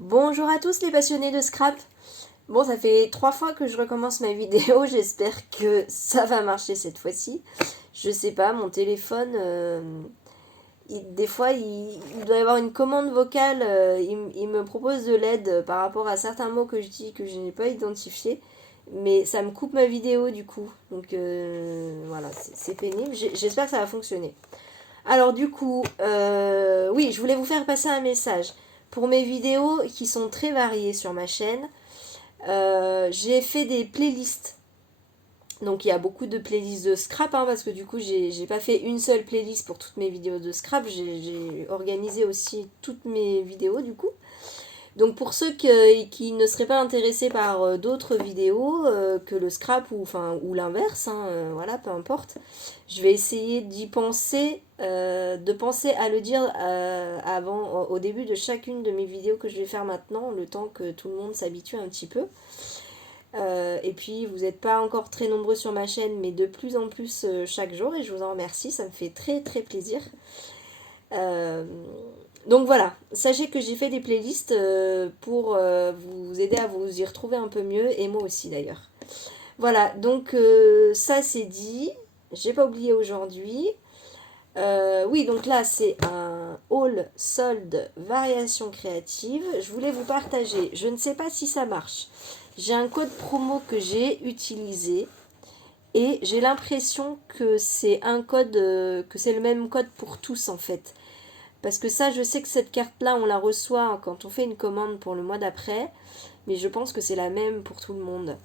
Bonjour à tous les passionnés de scrap. Bon, ça fait 3 fois que je recommence ma vidéo, j'espère que ça va marcher cette fois-ci. Je sais pas, mon téléphone, des fois il doit y avoir une commande vocale, il me propose de l'aide par rapport à certains mots que je dis que je n'ai pas identifiés. Mais ça me coupe ma vidéo du coup. Donc voilà, c'est pénible. J'espère que ça va fonctionner. Alors du coup, oui, je voulais vous faire passer un message. Pour mes vidéos qui sont très variées sur ma chaîne, j'ai fait des playlists. Donc il y a beaucoup de playlists de scrap, hein, parce que du coup j'ai pas fait une seule playlist pour toutes mes vidéos de scrap, j'ai organisé aussi toutes mes vidéos du coup. Donc pour ceux qui ne seraient pas intéressés par d'autres vidéos que le scrap ou l'inverse, hein, voilà, peu importe, je vais essayer d'y penser, de penser à le dire au début de chacune de mes vidéos que je vais faire maintenant, le temps que tout le monde s'habitue un petit peu. Et puis vous n'êtes pas encore très nombreux sur ma chaîne, mais de plus en plus chaque jour, et je vous en remercie, ça me fait très très plaisir. Euh, donc voilà, sachez que j'ai fait des playlists pour vous aider à vous y retrouver un peu mieux, et moi aussi d'ailleurs. Voilà, donc ça c'est dit, j'ai pas oublié aujourd'hui. Oui, donc là c'est un haul solde variation créative. Je voulais vous partager, je ne sais pas si ça marche. J'ai un code promo que j'ai utilisé et j'ai l'impression que c'est un code, que c'est le même code pour tous en fait. Parce que ça, je sais que cette carte-là, on la reçoit quand on fait une commande pour le mois d'après, mais je pense que c'est la même pour tout le monde.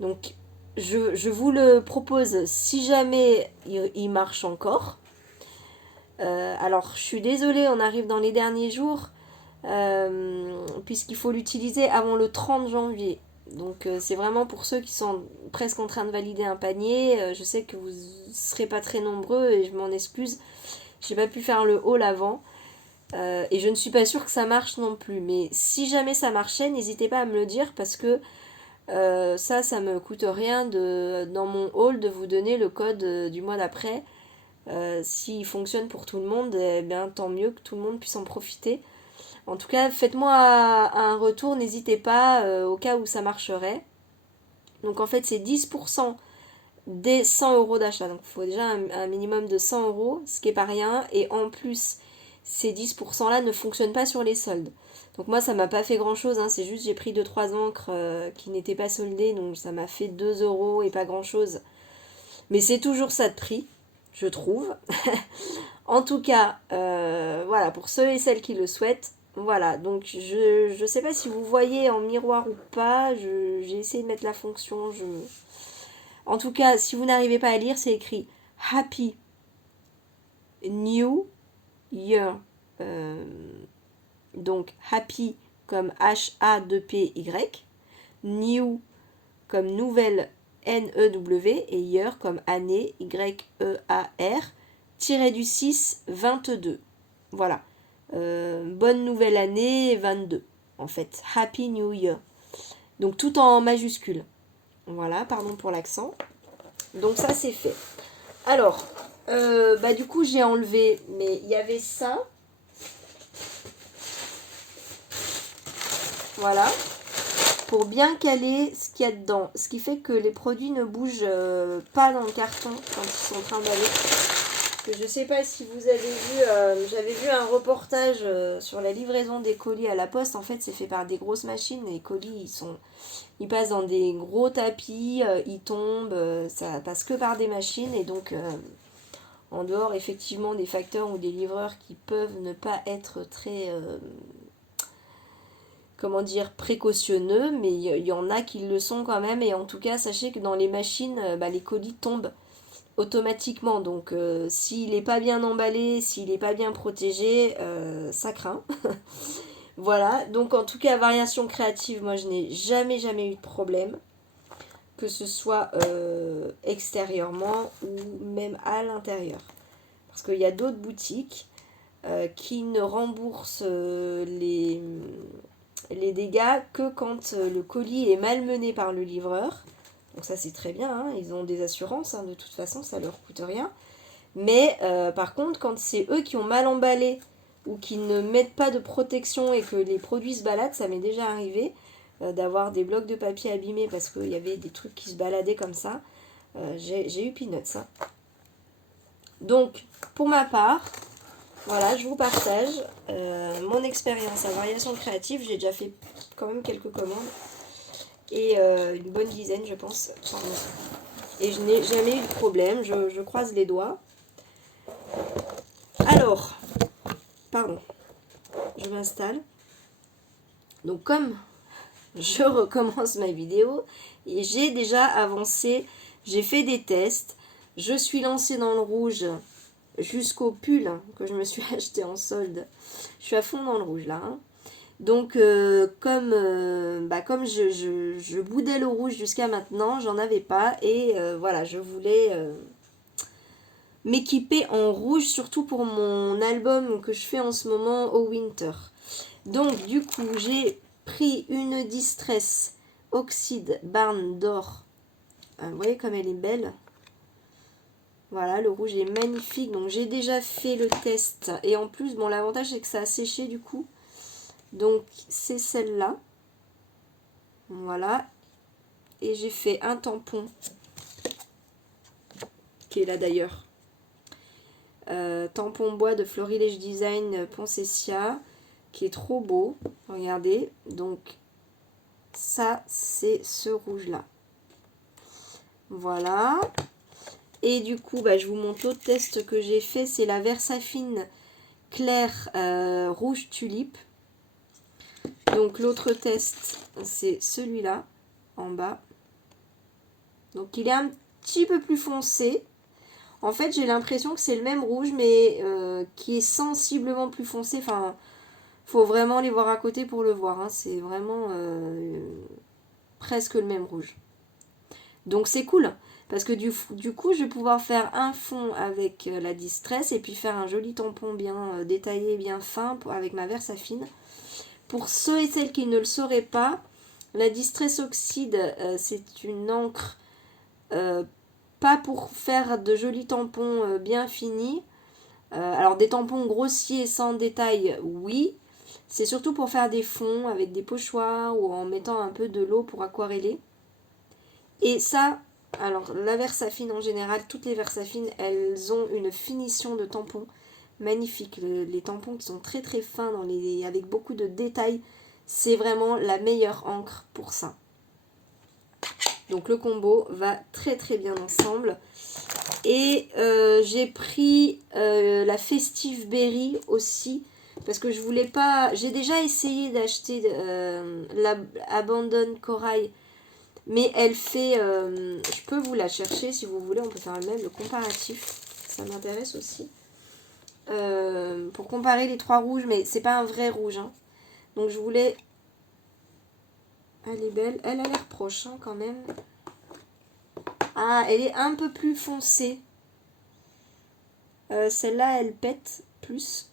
Donc, je vous le propose si jamais il marche encore. Alors, je suis désolée, on arrive dans les derniers jours, puisqu'il faut l'utiliser avant le 30 janvier. Donc, c'est vraiment pour ceux qui sont presque en train de valider un panier. Je sais que vous ne serez pas très nombreux et je m'en excuse. J'ai pas pu faire le haul avant. Et je ne suis pas sûre que ça marche non plus. Mais si jamais ça marchait, n'hésitez pas à me le dire parce que ça me coûte rien dans mon haul de vous donner le code du mois d'après. S'il fonctionne pour tout le monde, eh bien tant mieux que tout le monde puisse en profiter. En tout cas, faites-moi un retour, n'hésitez pas au cas où ça marcherait. Donc en fait, c'est 10% des 100 euros d'achat. Donc il faut déjà un minimum de 100 euros, ce qui est pas rien. Et en plus, ces 10% là ne fonctionnent pas sur les soldes. Donc moi ça m'a pas fait grand chose, hein. C'est juste j'ai pris 2-3 encres qui n'étaient pas soldées, donc ça m'a fait 2 euros et pas grand chose. Mais c'est toujours ça de prix, je trouve. En tout cas, voilà, pour ceux et celles qui le souhaitent. Voilà, donc je sais pas si vous voyez en miroir ou pas, j'ai essayé de mettre la fonction. En tout cas, si vous n'arrivez pas à lire, c'est écrit Happy New Year. Euh, donc Happy comme H-A-2-P-Y, New comme nouvelle N-E-W et Year comme année Y-E-A-R, tiré du 6, 22. Voilà. Bonne nouvelle année 22. En fait, Happy New Year. Donc tout en majuscule. Voilà, pardon pour l'accent. Donc ça c'est fait. Alors, du coup j'ai enlevé, mais il y avait ça. Voilà. Pour bien caler ce qu'il y a dedans. Ce qui fait que les produits ne bougent pas dans le carton quand ils sont trimballés. Je ne sais pas si vous avez vu, j'avais vu un reportage sur la livraison des colis à la poste. En fait, c'est fait par des grosses machines. Les colis, ils passent dans des gros tapis, ils tombent, ça passe que par des machines. Et donc, en dehors effectivement des facteurs ou des livreurs qui peuvent ne pas être très comment dire, précautionneux, mais il y en a qui le sont quand même. Et en tout cas, sachez que dans les machines, les colis tombent automatiquement. Donc, s'il n'est pas bien emballé, s'il n'est pas bien protégé, ça craint. Voilà. Donc, en tout cas, variation créative, moi, je n'ai jamais eu de problème. Que ce soit extérieurement ou même à l'intérieur. Parce qu'il y a d'autres boutiques qui ne remboursent les dégâts que quand le colis est malmené par le livreur. Donc ça c'est très bien, hein, ils ont des assurances, hein, de toute façon ça leur coûte rien. Mais par contre quand c'est eux qui ont mal emballé ou qui ne mettent pas de protection et que les produits se baladent. Ça m'est déjà arrivé d'avoir des blocs de papier abîmés parce qu'il y avait des trucs qui se baladaient comme ça. J'ai eu peanuts. Hein. Donc, pour ma part, voilà, je vous partage mon expérience à Variations Créatives. J'ai déjà fait quand même quelques commandes. Et une bonne dizaine, je pense. Pardon. Et je n'ai jamais eu de problème. Je croise les doigts. Alors, pardon. Je m'installe. Donc, comme je recommence ma vidéo, et j'ai déjà avancé, j'ai fait des tests. Je suis lancée dans le rouge jusqu'au pull que je me suis acheté en solde. Je suis à fond dans le rouge là. Hein. Donc comme je boudais le rouge jusqu'à maintenant, j'en avais pas. Et voilà, je voulais m'équiper en rouge, surtout pour mon album que je fais en ce moment au Winter. Donc du coup, j'ai pris une Distress Oxide Barn d'or. Vous voyez comme elle est belle. Voilà, le rouge est magnifique. Donc j'ai déjà fait le test. Et en plus, bon, l'avantage c'est que ça a séché du coup. Donc c'est celle-là. Voilà. Et j'ai fait un tampon. Qui est là d'ailleurs. Tampon bois de Florilège Design Poncessia. Qui est trop beau. Regardez. Donc ça c'est ce rouge-là. Voilà. Et du coup, je vous montre l'autre test que j'ai fait. C'est la Versafine Claire Rouge Tulipe. Donc l'autre test, c'est celui-là, en bas. Donc il est un petit peu plus foncé. En fait, j'ai l'impression que c'est le même rouge, mais qui est sensiblement plus foncé. Enfin, faut vraiment les voir à côté pour le voir. Hein. C'est vraiment presque le même rouge. Donc c'est cool. Parce que du coup, je vais pouvoir faire un fond avec la Distress et puis faire un joli tampon bien détaillé, bien fin avec ma Versafine. Pour ceux et celles qui ne le sauraient pas, la Distress Oxide, c'est une encre pas pour faire de jolis tampons bien finis. Alors des tampons grossiers sans détail, oui. C'est surtout pour faire des fonds avec des pochoirs ou en mettant un peu de l'eau pour aquareller. Et ça, alors la Versafine en général, toutes les Versafines, elles ont une finition de tampon magnifique. Les tampons qui sont très très fins avec beaucoup de détails, c'est vraiment la meilleure encre pour ça. Donc le combo va très très bien ensemble. Et j'ai pris la Festive Berry aussi. Parce que je voulais pas... J'ai déjà essayé d'acheter la Abandon Corail. Mais elle fait... je peux vous la chercher si vous voulez. On peut faire le comparatif. Ça m'intéresse aussi. Pour comparer les trois rouges. Mais c'est pas un vrai rouge. Hein. Donc je voulais... Elle est belle. Elle a l'air proche hein, quand même. Ah, elle est un peu plus foncée. Celle-là, elle pète plus.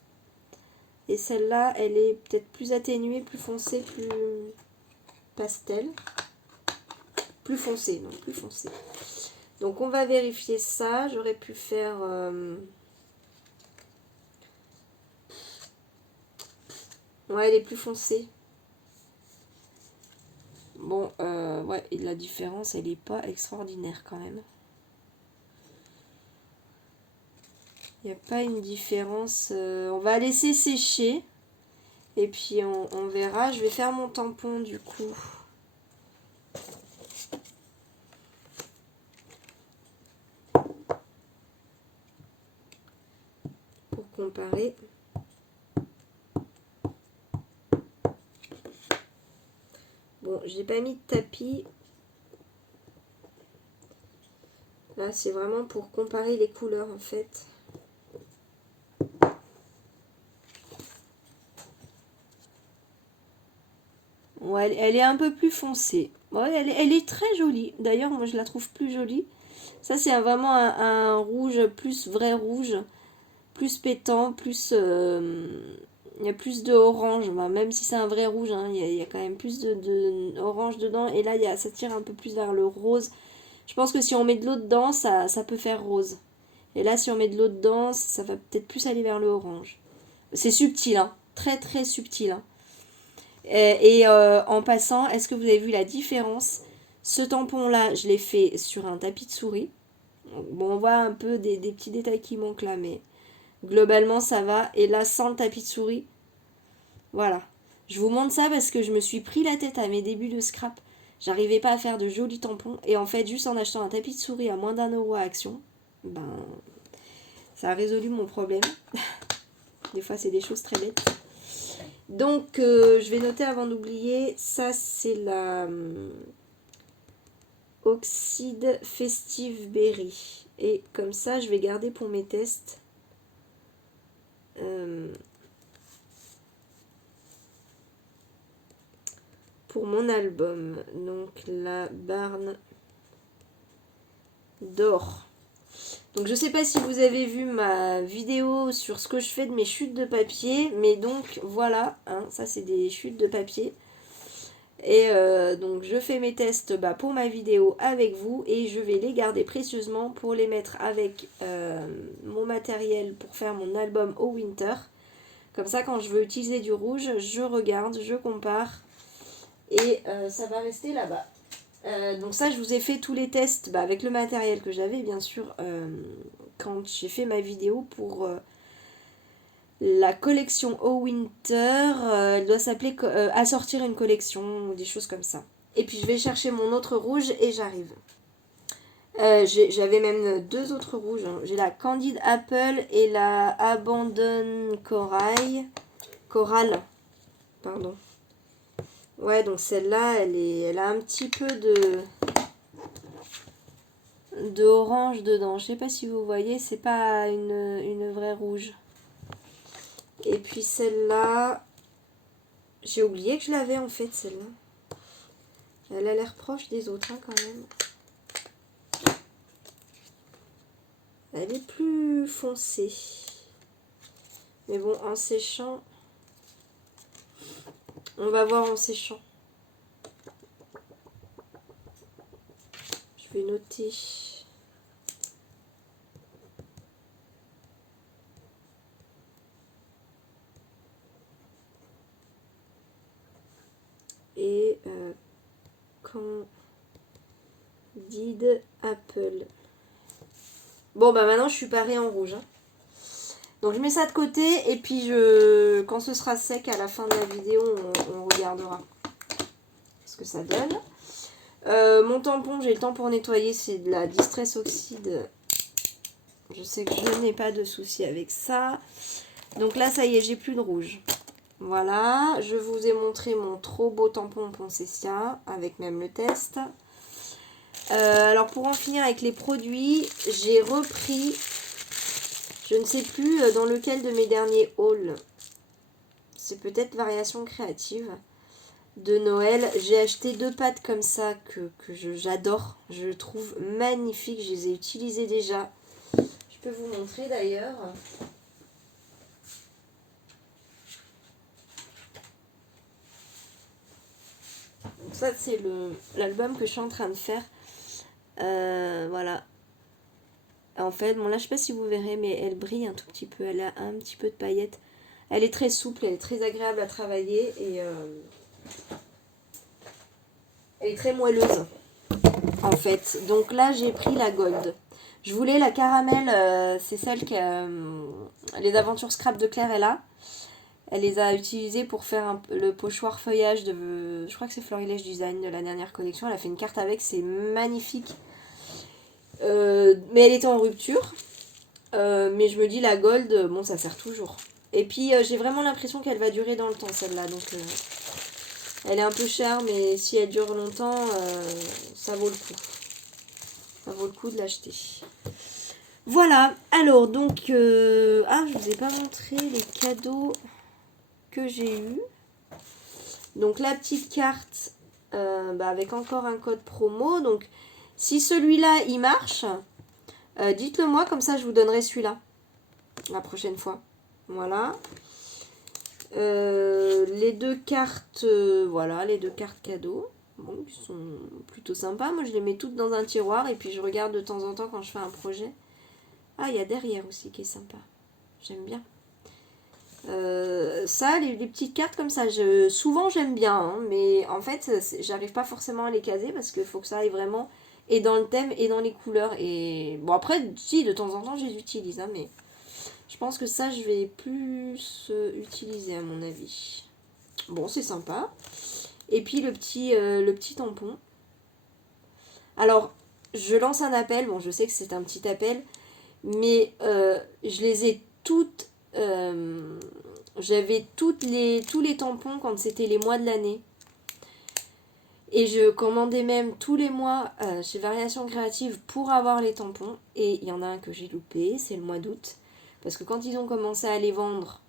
Et celle-là, elle est peut-être plus atténuée, plus foncée, plus pastel. Plus foncée, non, plus foncée. Donc, on va vérifier ça. J'aurais pu faire... Ouais, elle est plus foncée. Bon, ouais, et la différence, elle n'est pas extraordinaire quand même. Il n'y a pas une différence. On va laisser sécher. Et puis, on verra. Je vais faire mon tampon, du coup. Pour comparer. Bon, j'ai pas mis de tapis. Là, c'est vraiment pour comparer les couleurs, en fait. Ouais, elle est un peu plus foncée. Ouais, elle est très jolie. D'ailleurs, moi, je la trouve plus jolie. Ça, c'est vraiment un rouge, plus vrai rouge. Plus pétant, plus... il y a plus de orange. Bah, même si c'est un vrai rouge, hein, il y a quand même plus de orange dedans. Et là, ça tire un peu plus vers le rose. Je pense que si on met de l'eau dedans, ça peut faire rose. Et là, si on met de l'eau dedans, ça va peut-être plus aller vers le orange. C'est subtil, hein. Très très subtil. Hein. Et en passant, est-ce que vous avez vu la différence? Ce tampon-là, je l'ai fait sur un tapis de souris. Bon, on voit un peu des petits détails qui manquent là, mais globalement ça va. Et là, sans le tapis de souris, voilà. Je vous montre ça parce que je me suis pris la tête à mes débuts de scrap. J'arrivais pas à faire de jolis tampons. Et en fait, juste en achetant un tapis de souris à moins d'1 € à Action, ben, ça a résolu mon problème. Des fois, c'est des choses très bêtes. Donc, je vais noter avant d'oublier. Ça, c'est la Oxide Festive Berry. Et comme ça, je vais garder pour mes tests. Pour mon album. Donc, la Barn d'or. Donc je sais pas si vous avez vu ma vidéo sur ce que je fais de mes chutes de papier, mais donc voilà, hein, ça c'est des chutes de papier. Et donc je fais mes tests pour ma vidéo avec vous et je vais les garder précieusement pour les mettre avec mon matériel pour faire mon album au winter. Comme ça quand je veux utiliser du rouge, je regarde, je compare et ça va rester là-bas. Donc ça je vous ai fait tous les tests avec le matériel que j'avais bien sûr quand j'ai fait ma vidéo pour la collection au winter. Elle doit s'appeler assortir une collection ou des choses comme ça. Et puis je vais chercher mon autre rouge et j'arrive. J'avais même 2 autres rouges, hein. J'ai la Candid Apple et la Abandon Coral, pardon. Ouais, donc celle-là, elle a un petit peu de orange dedans. Je sais pas si vous voyez, c'est pas une vraie rouge. Et puis celle-là, j'ai oublié que je l'avais en fait, celle-là. Elle a l'air proche des autres, hein, quand même. Elle est plus foncée. Mais bon, en séchant, on va voir en séchant. Je vais noter. Et Candid Apple. Bon, bah maintenant je suis parée en rouge. Hein. Donc je mets ça de côté et puis quand ce sera sec à la fin de la vidéo, on regardera ce que ça donne. Mon tampon, j'ai le temps pour nettoyer, c'est de la Distress Oxide. Je sais que je n'ai pas de souci avec ça. Donc là, ça y est, j'ai plus de rouge. Voilà, je vous ai montré mon trop beau tampon Poncessia avec même le test. Alors pour en finir avec les produits, j'ai repris, je ne sais plus dans lequel de mes derniers hauls, c'est peut-être Variation Créative de Noël. J'ai acheté 2 pâtes comme ça que j'adore, je trouve magnifiques, je les ai utilisées déjà. Je peux vous montrer d'ailleurs. Donc ça c'est l'album que je suis en train de faire. Voilà. En fait, bon là je sais pas si vous verrez, mais elle brille un tout petit peu. Elle a un petit peu de paillettes. Elle est très souple, elle est très agréable à travailler et elle est très moelleuse en fait. Donc là j'ai pris la Gold. Je voulais la caramel, c'est celle que les aventures scrap de Claire est là. Elle les a utilisées pour faire le pochoir feuillage de, je crois que c'est Florilège Design de la dernière collection. Elle a fait une carte avec, c'est magnifique. Mais elle était en rupture. Mais je me dis la Gold, bon ça sert toujours. Et puis j'ai vraiment l'impression qu'elle va durer dans le temps celle-là. Donc elle est un peu chère, mais si elle dure longtemps, ça vaut le coup. Ça vaut le coup de l'acheter. Voilà, alors donc, je vous ai pas montré les cadeaux que j'ai eu. Donc la petite carte avec encore un code promo. Donc si celui-là il marche, dites-le moi, comme ça je vous donnerai celui-là la prochaine fois. Voilà. Les 2 cartes, voilà, les 2 cartes cadeaux. Bon, ils sont plutôt sympas. Moi je les mets toutes dans un tiroir et puis je regarde de temps en temps quand je fais un projet. Ah, il y a derrière aussi qui est sympa. J'aime bien. Ça, les petites cartes comme ça, souvent j'aime bien, hein, mais en fait, j'arrive pas forcément à les caser parce qu'il faut que ça aille vraiment et dans le thème et dans les couleurs. Et bon, après, si, de temps en temps, je les utilise, hein, mais je pense que ça, je vais plus utiliser à mon avis. Bon, c'est sympa. Et puis le petit tampon. Alors, je lance un appel. Bon, je sais que c'est un petit appel, mais je les ai toutes. J'avais tous les tampons quand c'était les mois de l'année. Et je commandais même tous les mois chez Variations Créatives pour avoir les tampons. Et il y en a un que j'ai loupé, c'est le mois d'août. Parce que quand ils ont commencé à les vendre,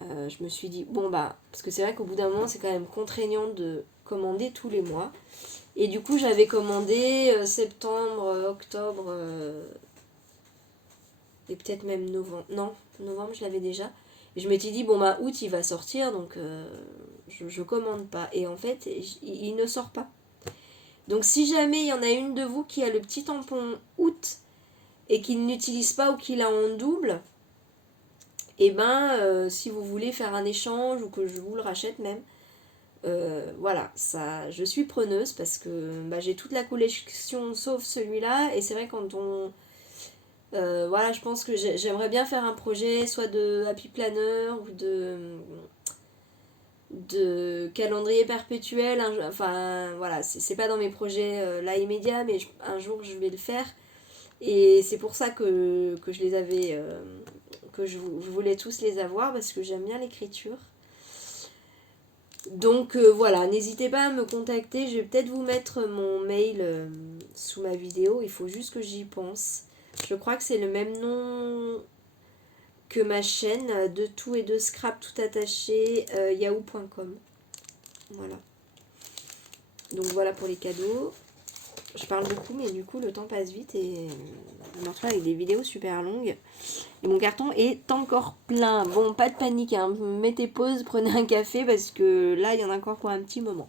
je me suis dit, bon bah, parce que c'est vrai qu'au bout d'un moment, c'est quand même contraignant de commander tous les mois. Et du coup, j'avais commandé septembre, octobre, et peut-être même novembre. Non, novembre, je l'avais déjà. Et je m'étais dit, bon bah, août, il va sortir, donc je commande pas. Et en fait, il ne sort pas. Donc si jamais il y en a une de vous qui a le petit tampon août et qui n'utilise pas ou qui l'a en double, et ben si vous voulez faire un échange ou que je vous le rachète même, voilà, ça, je suis preneuse parce que bah, j'ai toute la collection sauf celui-là. Et c'est vrai quand on... voilà, je pense que j'aimerais bien faire un projet soit de Happy Planner ou de calendrier perpétuel. Enfin, voilà, c'est pas dans mes projets là immédiats, mais un jour je vais le faire. Et c'est pour ça que je les avais... que je voulais tous les avoir parce que j'aime bien l'écriture. Donc voilà, n'hésitez pas à me contacter. Je vais peut-être vous mettre mon mail sous ma vidéo. Il faut juste que j'y pense. Je crois que c'est le même nom que ma chaîne, de tout et de scrap tout attaché, yahoo.com. Voilà. Donc voilà pour les cadeaux. Je parle beaucoup, mais du coup le temps passe vite et je me retrouve avec des vidéos super longues. Et mon carton est encore plein. Bon, pas de panique, hein. Mettez pause, prenez un café parce que là, il y en a encore pour un petit moment.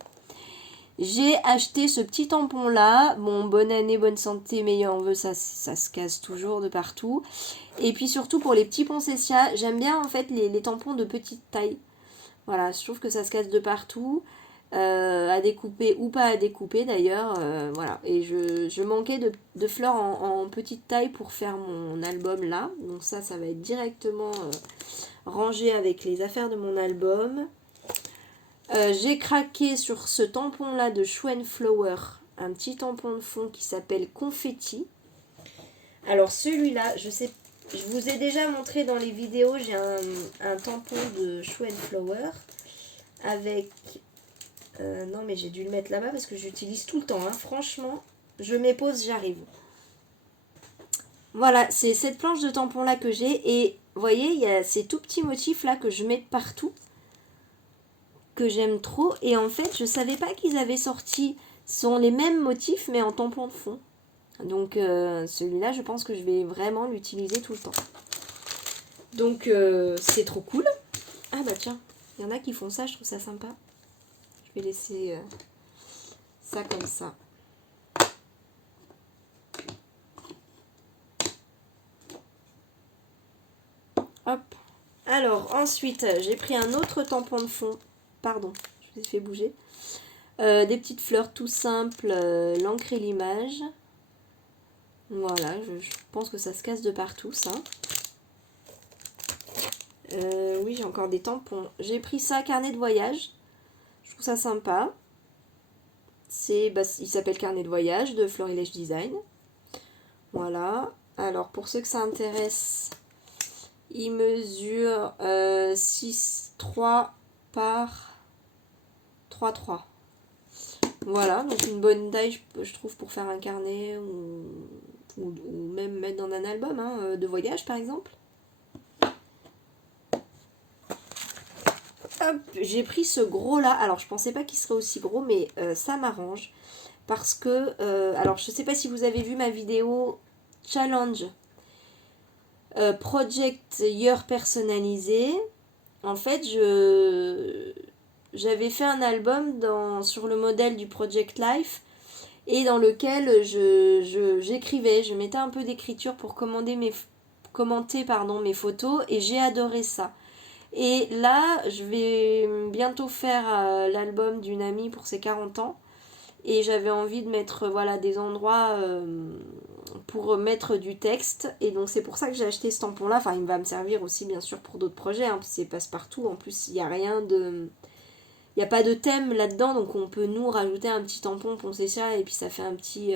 J'ai acheté ce petit tampon là. Bon, bonne année, bonne santé, meilleur en veut, ça se casse toujours de partout. Et puis surtout pour les petits poncetias, j'aime bien en fait les tampons de petite taille. Voilà, je trouve que ça se casse de partout. À découper ou pas à découper d'ailleurs. Voilà. Et je manquais de fleurs en petite taille pour faire mon album là. Donc ça va être directement rangé avec les affaires de mon album. J'ai craqué sur ce tampon là de Shoe Flower, un petit tampon de fond qui s'appelle Confetti. Alors celui-là, je vous ai déjà montré dans les vidéos, j'ai un tampon de Shoe Flower avec... non mais j'ai dû le mettre là-bas parce que j'utilise tout le temps, hein. Franchement, je mets pause, j'arrive. Voilà, c'est cette planche de tampon là que j'ai. Et vous voyez, il y a ces tout petits motifs là que je mets partout, que j'aime trop. Et en fait, je savais pas qu'ils avaient sorti. Ce sont les mêmes motifs mais en tampon de fond. Donc celui-là, je pense que je vais vraiment l'utiliser tout le temps. Donc c'est trop cool. Ah bah tiens, il y en a qui font ça, je trouve ça sympa. Je vais laisser ça comme ça. Hop. Alors ensuite, j'ai pris un autre tampon de fond. Pardon, je vous ai fait bouger. Des petites fleurs tout simples, l'encre et l'image. Voilà, je pense que ça se casse de partout, ça. Oui, j'ai encore des tampons. J'ai pris ça, carnet de voyage. Je trouve ça sympa. Il s'appelle Carnet de voyage de Florilège Design. Voilà. Alors, pour ceux que ça intéresse, il mesure 6,3 par 3,3. Voilà, donc une bonne taille, je trouve, pour faire un carnet ou même mettre dans un album hein, de voyage, par exemple. Hop, j'ai pris ce gros là. Alors, je pensais pas qu'il serait aussi gros, mais ça m'arrange. Parce que, alors, je sais pas si vous avez vu ma vidéo challenge Project Year personnalisé. En fait, j'avais fait un album sur le modèle du Project Life et dans lequel j'écrivais, je mettais un peu d'écriture pour commenter mes photos et j'ai adoré ça. Et là, je vais bientôt faire l'album d'une amie pour ses 40 ans. Et j'avais envie de mettre voilà, des endroits pour mettre du texte. Et donc c'est pour ça que j'ai acheté ce tampon-là. Enfin, il va me servir aussi bien sûr pour d'autres projets. Hein, c'est passe-partout. En plus, il n'y a rien de... Il n'y a pas de thème là-dedans. Donc on peut nous rajouter un petit tampon, poncer ça. Et puis ça fait un petit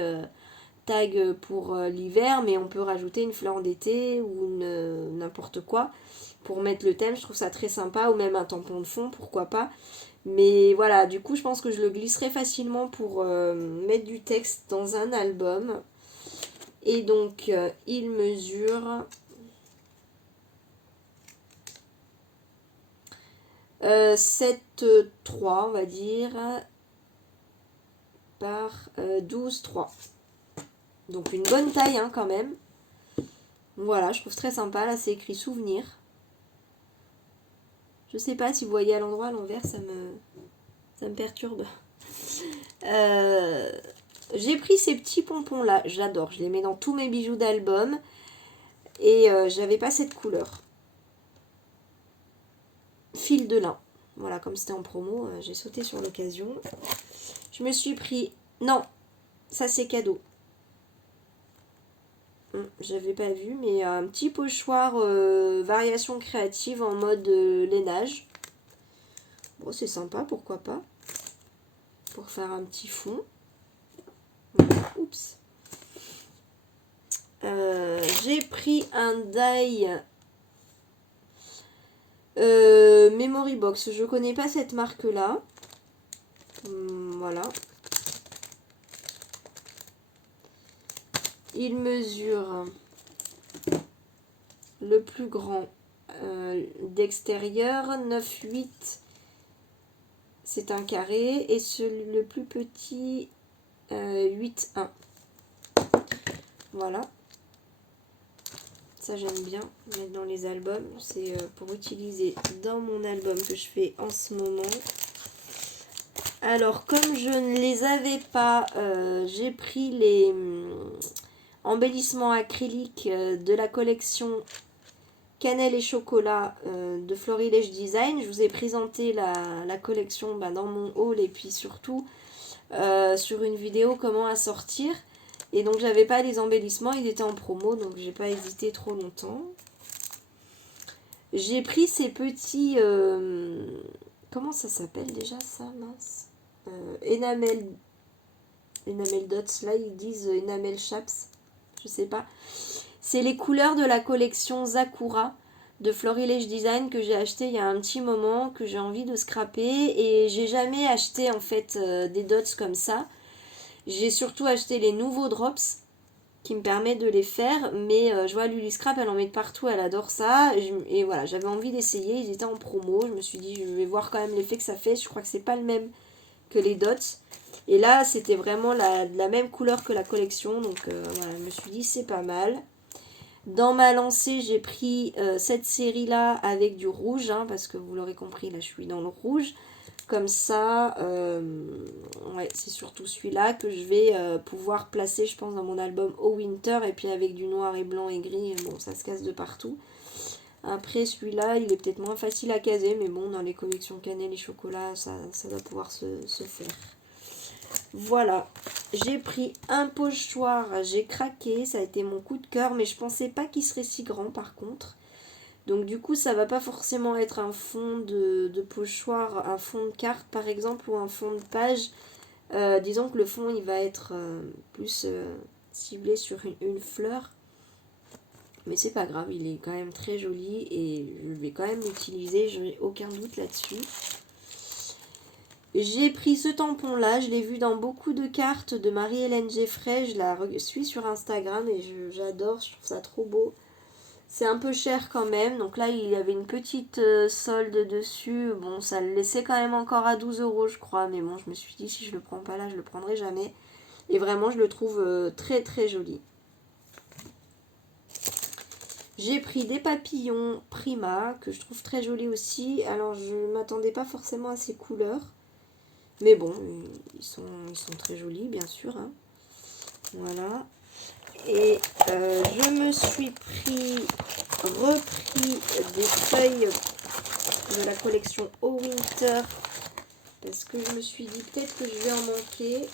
tag pour l'hiver. Mais on peut rajouter une fleur d'été ou n'importe quoi pour mettre le thème. Je trouve ça très sympa. Ou même un tampon de fond, pourquoi pas. Mais voilà, du coup, je pense que je le glisserai facilement pour mettre du texte dans un album. Et donc, il mesure 7,3, on va dire, par 12,3. Donc, une bonne taille, hein, quand même. Voilà, je trouve très sympa. Là, c'est écrit souvenir. Je sais pas si vous voyez à l'endroit, à l'envers, ça me perturbe. J'ai pris ces petits pompons là, j'adore, je les mets dans tous mes bijoux d'album et j'avais pas cette couleur. Fil de lin, voilà, comme c'était en promo, j'ai sauté sur l'occasion. Je me suis pris, non, ça c'est cadeau. J'avais pas vu, mais un petit pochoir variation créative en mode lainage. Bon, c'est sympa, pourquoi pas. Pour faire un petit fond. Oups. J'ai pris un die Memory Box. Je connais pas cette marque là. Voilà. Il mesure le plus grand d'extérieur 9,8. C'est un carré. Et le plus petit 8,1. Voilà. Ça j'aime bien mettre dans les albums. C'est pour utiliser dans mon album que je fais en ce moment. Alors comme je ne les avais pas, j'ai pris les embellissements acryliques de la collection Cannelle et chocolat de Florilège Design. Je vous ai présenté la collection dans mon haul et puis surtout sur une vidéo comment assortir. Et donc j'avais pas les embellissements, ils étaient en promo, donc j'ai pas hésité trop longtemps. J'ai pris ces petits... comment ça s'appelle déjà ça, mince, enamel dots, là ils disent enamel chaps, je sais pas. C'est les couleurs de la collection Sakura de Florilège Design que j'ai acheté il y a un petit moment, que j'ai envie de scraper. Et j'ai jamais acheté en fait des dots comme ça. J'ai surtout acheté les nouveaux drops qui me permettent de les faire. Mais je vois Lulu Scrap, elle en met partout, elle adore ça. Et voilà, j'avais envie d'essayer, ils étaient en promo. Je me suis dit, je vais voir quand même l'effet que ça fait. Je crois que c'est pas le même que les dots. Et là, c'était vraiment la même couleur que la collection. Donc voilà, je me suis dit, c'est pas mal. Dans ma lancée, j'ai pris cette série-là avec du rouge, hein, parce que vous l'aurez compris, là je suis dans le rouge. Comme ça, ouais, c'est surtout celui-là que je vais pouvoir placer, je pense, dans mon album Au Winter. Et puis avec du noir et blanc et gris, bon, ça se casse de partout. Après, celui-là, il est peut-être moins facile à caser, mais bon, dans les collections cannelle et chocolat, ça doit pouvoir se faire. Voilà, j'ai pris un pochoir, j'ai craqué, ça a été mon coup de cœur, mais je pensais pas qu'il serait si grand par contre. Donc du coup, ça va pas forcément être un fond de pochoir, un fond de carte par exemple, ou un fond de page. Disons que le fond, il va être plus ciblé sur une fleur. Mais c'est pas grave, il est quand même très joli et je vais quand même l'utiliser, je n'ai aucun doute là-dessus. J'ai pris ce tampon là, je l'ai vu dans beaucoup de cartes de Marie-Hélène Geffray, je la suis sur Instagram et j'adore, je trouve ça trop beau. C'est un peu cher quand même, donc là il y avait une petite solde dessus, bon ça le laissait quand même encore à 12 € je crois, mais bon je me suis dit si je le prends pas là je le prendrai jamais. Et vraiment je le trouve très très joli. J'ai pris des papillons Prima que je trouve très jolis aussi, alors je m'attendais pas forcément à ces couleurs. Mais bon, ils sont très jolis, bien sûr. Hein. Voilà. Et je me suis repris des feuilles de la collection All Winter. Parce que je me suis dit peut-être que je vais en manquer.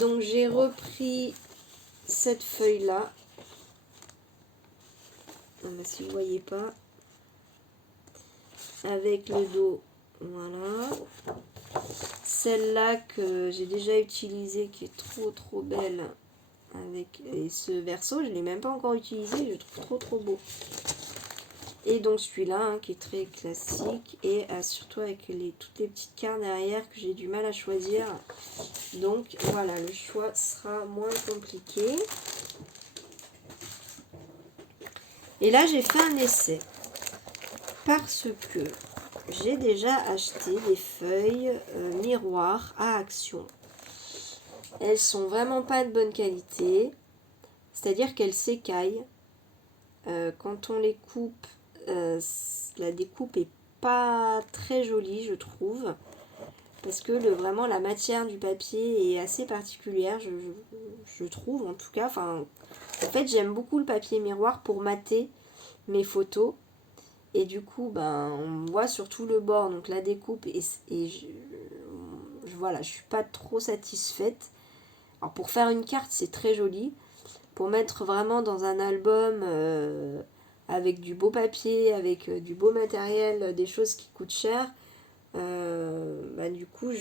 Donc j'ai repris cette feuille-là. Si vous ne voyez pas. Avec le dos. Voilà. Celle-là que j'ai déjà utilisée, qui est trop belle. Avec ce verso, je ne l'ai même pas encore utilisé, je trouve trop beau. Et donc celui-là, hein, qui est très classique, et surtout avec toutes les petites cartes derrière que j'ai du mal à choisir. Donc voilà, le choix sera moins compliqué. Et là, j'ai fait un essai. Parce que j'ai déjà acheté des feuilles miroirs à action. Elles sont vraiment pas de bonne qualité. C'est-à-dire qu'elles s'écaillent. Quand on les coupe, la découpe est pas très jolie, je trouve. Parce que vraiment la matière du papier est assez particulière, je trouve en tout cas. Enfin, en fait, j'aime beaucoup le papier miroir pour mater mes photos. Et du coup, on voit surtout le bord, donc la découpe, voilà, je suis pas trop satisfaite. Alors pour faire une carte, c'est très joli. Pour mettre vraiment dans un album avec du beau papier, avec du beau matériel, des choses qui coûtent cher, du coup,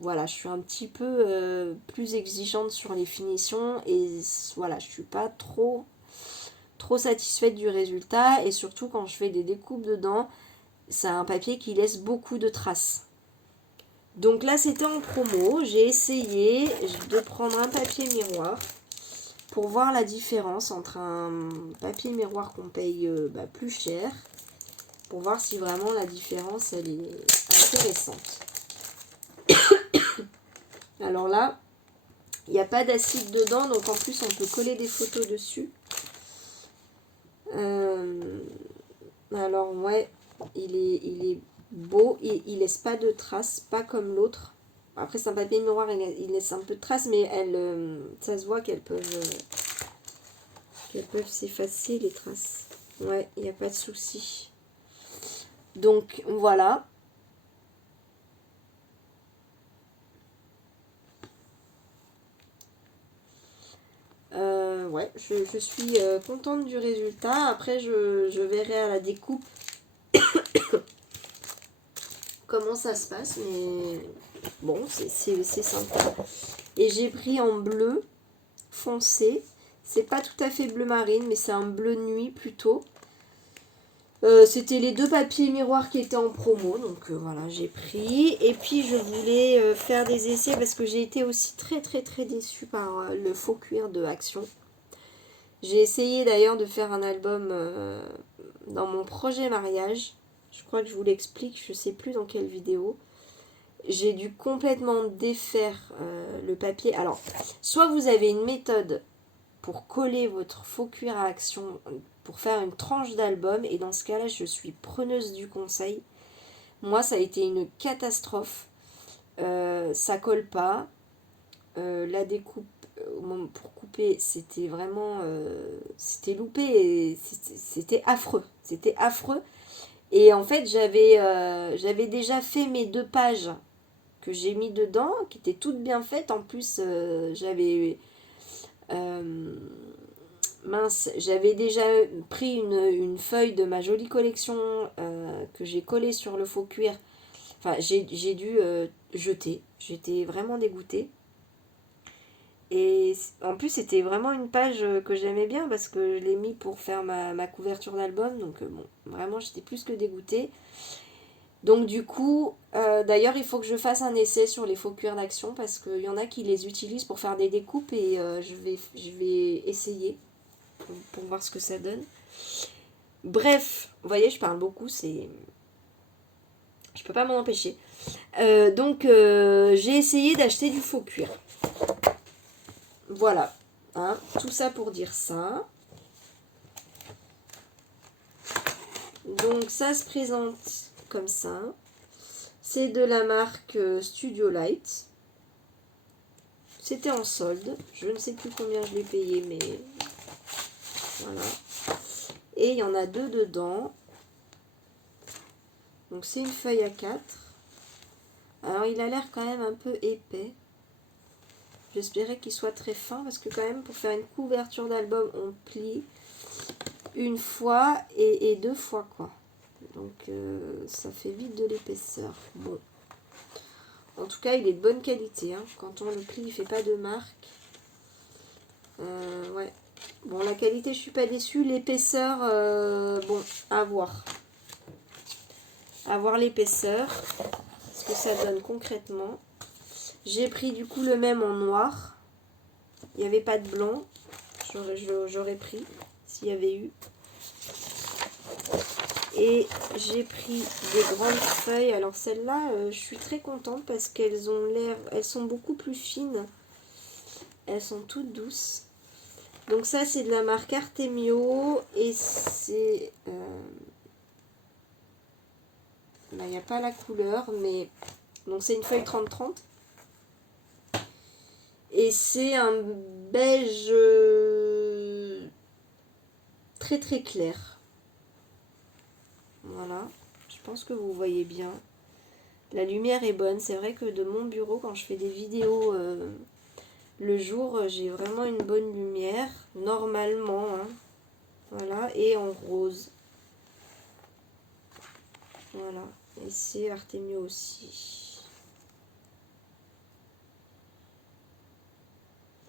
voilà, je suis un petit peu plus exigeante sur les finitions et voilà, je suis pas trop satisfaite du résultat, et surtout quand je fais des découpes dedans, c'est un papier qui laisse beaucoup de traces. Donc là, c'était en promo, j'ai essayé de prendre un papier miroir pour voir la différence entre un papier miroir qu'on paye plus cher, pour voir si vraiment la différence elle est intéressante. Alors là, il n'y a pas d'acide dedans, donc en plus on peut coller des photos dessus. Alors ouais, il est beau, il laisse pas de traces, pas comme l'autre. Après c'est un papier miroir, il laisse un peu de traces, mais ça se voit qu'elles peuvent s'effacer les traces. Ouais, il n'y a pas de souci. Donc voilà. Ouais, je suis contente du résultat. Après, je verrai à la découpe comment ça se passe, mais bon, c'est sympa. Et j'ai pris en bleu foncé. C'est pas tout à fait bleu marine, mais c'est un bleu nuit plutôt. C'était les deux papiers miroirs qui étaient en promo, donc voilà, j'ai pris. Et puis je voulais faire des essais parce que j'ai été aussi très déçue par le faux cuir de Action. J'ai essayé d'ailleurs de faire un album dans mon projet mariage. Je crois que je vous l'explique, je sais plus dans quelle vidéo. J'ai dû complètement défaire le papier. Alors, soit vous avez une méthode pour coller votre faux cuir à Action, pour faire une tranche d'album, et dans ce cas-là, je suis preneuse du conseil. Moi, ça a été une catastrophe. Ça colle pas. La découpe pour couper, c'était vraiment c'était loupé et c'était affreux, et en fait j'avais déjà fait mes 2 pages que j'ai mis dedans, qui étaient toutes bien faites. En plus j'avais j'avais déjà pris une feuille de ma jolie collection que j'ai collée sur le faux cuir. Enfin, j'ai dû jeter, j'étais vraiment dégoûtée. Et en plus, c'était vraiment une page que j'aimais bien parce que je l'ai mis pour faire ma couverture d'album. Donc, bon, vraiment, j'étais plus que dégoûtée. Donc, du coup, d'ailleurs, il faut que je fasse un essai sur les faux cuirs d'Action parce qu'il y en a qui les utilisent pour faire des découpes et je vais essayer pour voir ce que ça donne. Bref, vous voyez, je parle beaucoup, je peux pas m'en empêcher. Donc, j'ai essayé d'acheter du faux cuir. Voilà, hein, tout ça pour dire ça. Donc ça se présente comme ça. C'est de la marque Studio Light. C'était en solde. Je ne sais plus combien je l'ai payé, mais voilà. Et il y en a 2 dedans. Donc c'est une feuille à 4. Alors il a l'air quand même un peu épais. J'espérais qu'il soit très fin parce que quand même pour faire une couverture d'album on plie une fois et 2 fois quoi. Donc ça fait vite de l'épaisseur. Bon. En tout cas il est de bonne qualité. Hein. Quand on le plie il ne fait pas de marque. Ouais. Bon la qualité je suis pas déçue. L'épaisseur, bon à voir. À voir l'épaisseur. Ce que ça donne concrètement. J'ai pris du coup le même en noir. Il n'y avait pas de blanc. J'aurais pris s'il y avait eu. Et j'ai pris des grandes feuilles. Alors celles-là, je suis très contente parce qu'elles ont l'air, elles sont beaucoup plus fines. Elles sont toutes douces. Donc ça, c'est de la marque Artemio. Et c'est... Là, il n'y a pas la couleur, mais... Donc c'est une feuille 30-30. Et c'est un beige très très clair. Voilà, je pense que vous voyez bien. La lumière est bonne. C'est vrai que de mon bureau, quand je fais des vidéos le jour, j'ai vraiment une bonne lumière. Normalement, hein. Voilà, et en rose. Voilà, et c'est Artemio aussi.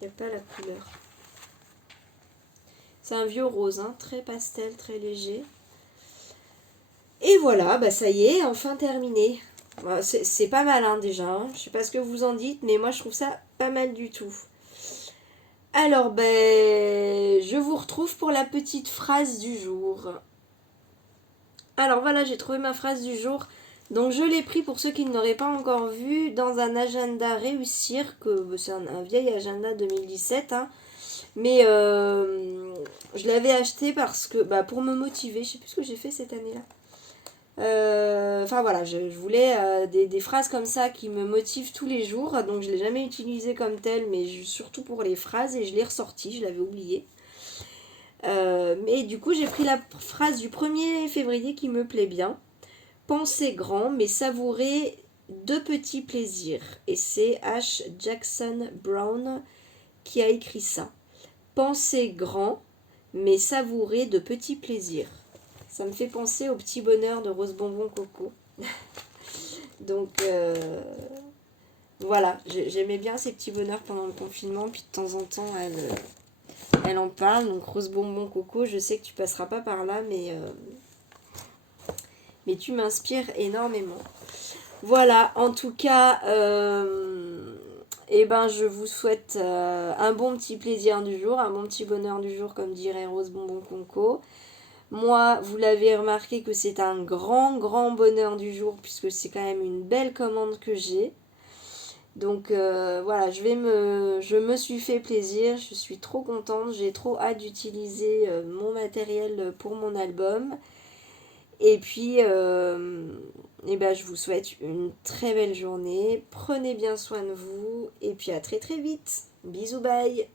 Il n'y a pas la couleur. C'est un vieux rose, hein, très pastel, très léger. Et voilà, bah ça y est, enfin terminé. C'est pas mal hein, déjà, hein. Je sais pas ce que vous en dites, mais moi je trouve ça pas mal du tout. Alors, ben, je vous retrouve pour la petite phrase du jour. Alors voilà, j'ai trouvé ma phrase du jour. Donc je l'ai pris pour ceux qui ne l'auraient pas encore vu dans un agenda Réussir, que c'est un vieil agenda 2017, hein. Mais je l'avais acheté parce que, bah, pour me motiver, je sais plus ce que j'ai fait cette année-là. Enfin voilà, je voulais des phrases comme ça qui me motivent tous les jours. Donc je ne l'ai jamais utilisé comme tel, mais surtout pour les phrases. Et je l'ai ressorti, je l'avais oublié. Mais du coup j'ai pris la phrase du 1er février qui me plaît bien. Pensez grand mais savourez de petits plaisirs. Et c'est H. Jackson Brown qui a écrit ça. Pensez grand mais savourez de petits plaisirs. Ça me fait penser au petit bonheur de Rose Bonbon Coco. Donc voilà, j'aimais bien ces petits bonheurs pendant le confinement. Puis de temps en temps, elle en parle. Donc Rose Bonbon Coco, je sais que tu passeras pas par là, mais tu m'inspires énormément. Voilà, en tout cas, eh ben, je vous souhaite un bon petit plaisir du jour, un bon petit bonheur du jour, comme dirait Rose Bonbon Coco. Moi, vous l'avez remarqué que c'est un grand, grand bonheur du jour puisque c'est quand même une belle commande que j'ai. Donc voilà, je me suis fait plaisir, je suis trop contente, j'ai trop hâte d'utiliser mon matériel pour mon album. Et puis, eh ben, je vous souhaite une très belle journée, prenez bien soin de vous et puis à très très vite. Bisous, bye!